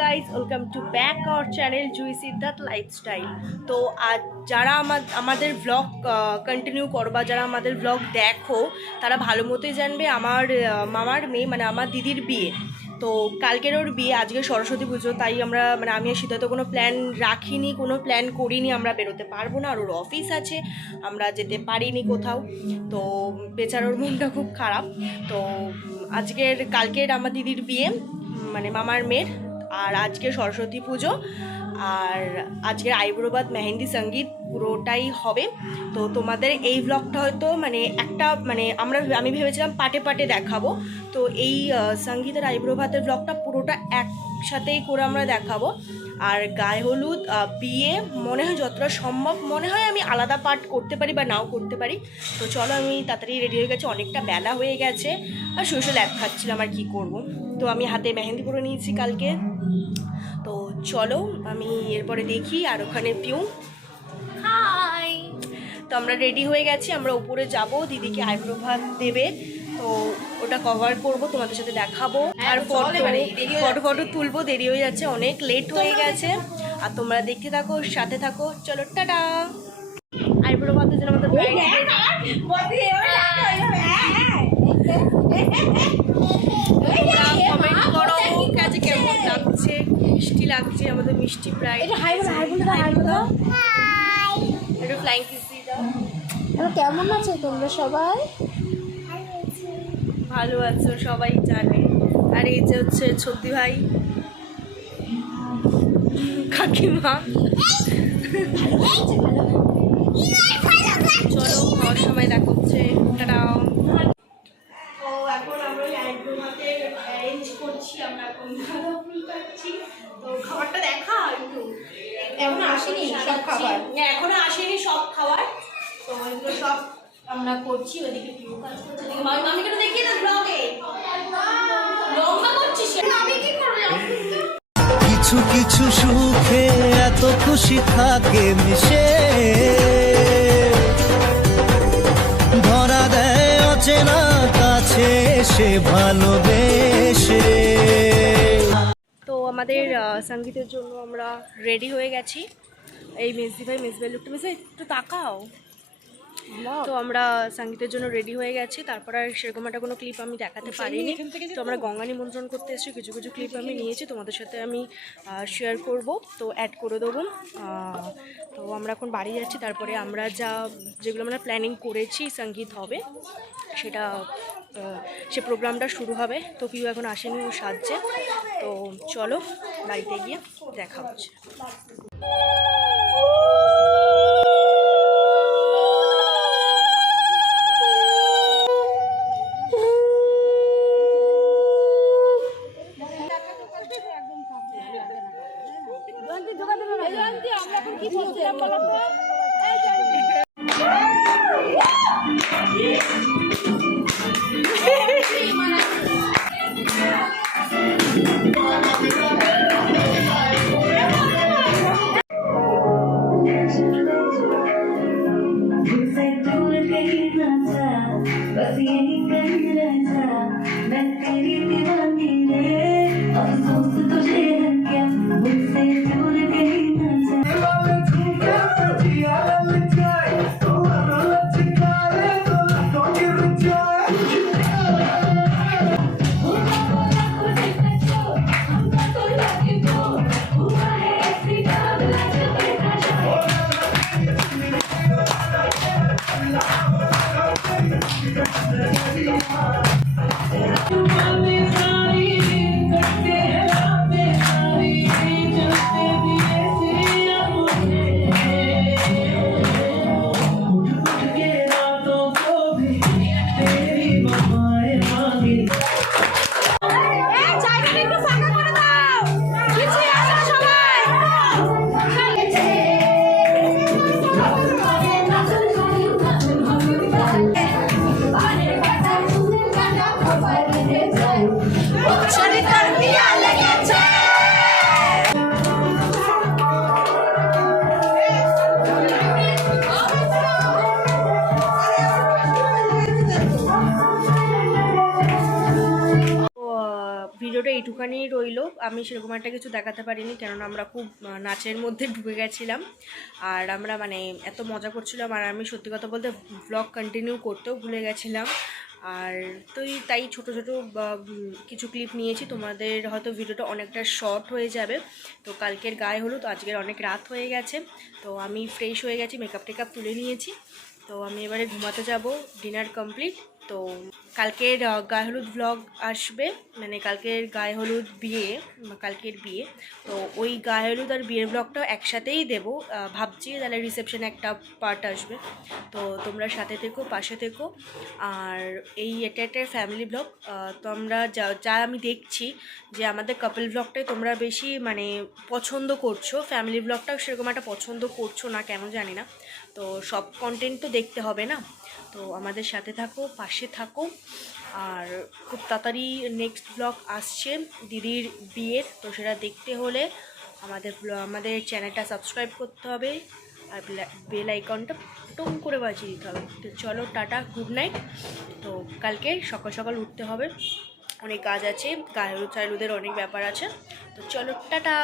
Guys, welcome to back our channel Jui Siddharth lifestyle. তো আজ যারা আমাদের ব্লগ কন্টিনিউ করো বা যারা আমাদের ব্লগ দেখো তারা ভালো মতোই জানবে আমার মামার মেয়ে মানে আমার দিদির বিয়ে। তো কালকের ওর বিয়ে, আজকে সরস্বতী পুজো, তাই আমরা আমি আর সিদ্ধার্থ কোনো প্ল্যান রাখিনি, কোনো প্ল্যান করিনি। আমরা বেরোতে পারবো না, আর ওর অফিস আছে, আমরা যেতে পারিনি কোথাও। তো বেচারার মনটা খুব খারাপ। তো কালকের আমার দিদির বিয়ে মানে মামার মেয়ের, আর আজকে সরস্বতী পুজো, আর আজকের আইব্রোবাদ মেহেন্দি সঙ্গীত পুরোটাই হবে। তো তোমাদের এই ব্লগটা হয়তো আমি ভেবেছিলাম পাটে পাটে দেখাবো। তো এই সঙ্গীতের আইব্রোবাদের ব্লগটা পুরোটা একসাথেই করে আমরা দেখাবো। আর গায়ে হলুদ বিয়ে মনে হয় যতটা সম্ভব আমি আলাদা পার্ট করতে পারি বা নাও করতে পারি। তো চলো, আমি তাড়াতাড়ি রেডি হয়ে গেছি, অনেকটা বেলা হয়ে গেছে, আর শুয়ে ল্যাব খাচ্ছিলাম, আর কি করব। তো আমি হাতে মেহেন্দি পরে নিয়েছি কালকে। তো চলো আমি এরপরে দেখি। আর ওখানে পিউ, হাই। তো আমরা রেডি হয়ে গেছি, আমরা উপরে যাব, দিদিকে আইব্রো ভাত দেবে, তো ওটা কভার করব, তোমাদের সাথে দেখাবো, আর ফটো তুলবো। দেরি হয়ে যাচ্ছে, অনেক লেট হয়ে গেছে, আর তোমরা দেখতে থাকো, সাথে থাকো। চলো, টাটা। আইব্রো ভাতের জন্য আমাদের কমেন্ট করো কাছে কেমন লাগছে। মিষ্টি লাগছে, আমাদের মিষ্টি প্রায়। একটু ফ্লাইং কিস দিয়ে দাও। কেমন আছো তোমরা সবাই? ভালো আছো, সবাই জানে। আর এই যে হচ্ছে ছদ্দি ভাই, কাকিমা। চলো, খাওয়ার সময় দেখা হচ্ছে, টাটাও। তো এখন আমরা আইব্রোভাতের অ্যারেঞ্জ করছি, আমরা এখন গাঁদা ফুল কাটছি। তো খাবারটা দেখা একটু, এখনো আসেনি সব খাবার। এখনো আসেনি সব খাবার। তো এগুলো সব আমরা করছি। ওদিকে পিউ কাজ করছে, মামিকে তো দেখিয়ে না ব্লগে লম্বা করছিস। আমি কি করব? কিছু কিছু সুখে এত খুশি থাকে মিশে, ধরা দেয় অচেনা কাছে সে ভালোবেসে। তো আমাদের সঙ্গীতের জন্য আমরা রেডি হয়ে গেছি। এই মেজদি ভাই লুকটা একটু তাকাও। তো আমরা সঙ্গীতের জন্য রেডি হয়ে গেছি। তারপর আর সেরকম একটা কোনো ক্লিপ আমি দেখাতে পারিনি। তো আমরা গঙ্গা নিমন্ত্রণ করতে এসেছি, কিছু কিছু ক্লিপ আমি নিয়েছি, তোমাদের সাথে আমি শেয়ার করব, তো অ্যাড করে দেবো। তো আমরা এখন বাড়ি যাচ্ছি। তারপরে আমরা যেগুলো আমরা প্ল্যানিং করেছি সঙ্গীত হবে, সে প্রোগ্রামটা শুরু হবে। তো কেউ এখন আসেনি, ও সাজছে। তো চলো, বাড়িতে গিয়ে দেখা হচ্ছে। बस यही कह रह जा, मैं तेरी दीवानी रे, अफसोस तुझे है क्या, मुझसे दूर कहीं न जा। जिया लल जाए तो लच काले तो একটুখানি রইলো। আমি সেরকম একটা কিছু দেখাতে পারিনি, কেননা আমরা খুব নাচের মধ্যে ঢুকে গেছিলাম আর আমরা মানে এত মজা করছিলাম, আর আমি সত্যি কথা বলতে ব্লগ কন্টিনিউ করতেও ভুলে গেছিলাম। আর তাই ছোট ছোট কিছু ক্লিপ নিয়েছি, তোমাদের হয়তো ভিডিওটা অনেকটা শর্ট হয়ে যাবে। তো কালকের গায়ে হলুদ, আজকের অনেক রাত হয়ে গেছে, তো আমি ফ্রেশ হয়ে গেছি, মেকআপ টেকআপ তুলে নিয়েছি। তো আমি এবারে ঘুমাতে যাব, ডিনার কমপ্লিট। তো কালকের গায়ে হলুদ ব্লগ আসবে, মানে কালকের গায়ে হলুদ বিয়ে, কালকের বিয়ে, তো ওই গায়ে হলুদ আর বিয়ের ব্লগটাও একসাথেই দেবো ভাবছি, তাহলে রিসেপশনে একটা পার্ট আসবে। তো তোমরা সাথে থেকো, পাশে থেকো। আর এটা একটা ফ্যামিলি ব্লগ, তো আমরা যা আমি দেখছি যে আমাদের কাপল ব্লগটাই তোমরা বেশি মানে পছন্দ করছো, ফ্যামিলি ব্লগটাও সেরকম একটা পছন্দ করছো না, কেন জানি না। তো সব কন্টেন্ট তো দেখতে হবে না, তো আমাদের সাথে থাকো, পাশে থাকো। আর খুব তাড়াতাড়ি নেক্সট ব্লগ আসছে দিদির বিয়ের, তো সেটা দেখতে হলে আমাদের চ্যানেলটা সাবস্ক্রাইব করতে হবে আর বেল আইকনটা টং করে বাজিয়ে দিতে হবে। তো চলো টাটা, গুড নাইট। তো কালকে সকাল সকাল উঠতে হবে, অনেক কাজ আছে, গায়ে হলুদ অনেক ব্যাপার আছে। তো চলো টাটা।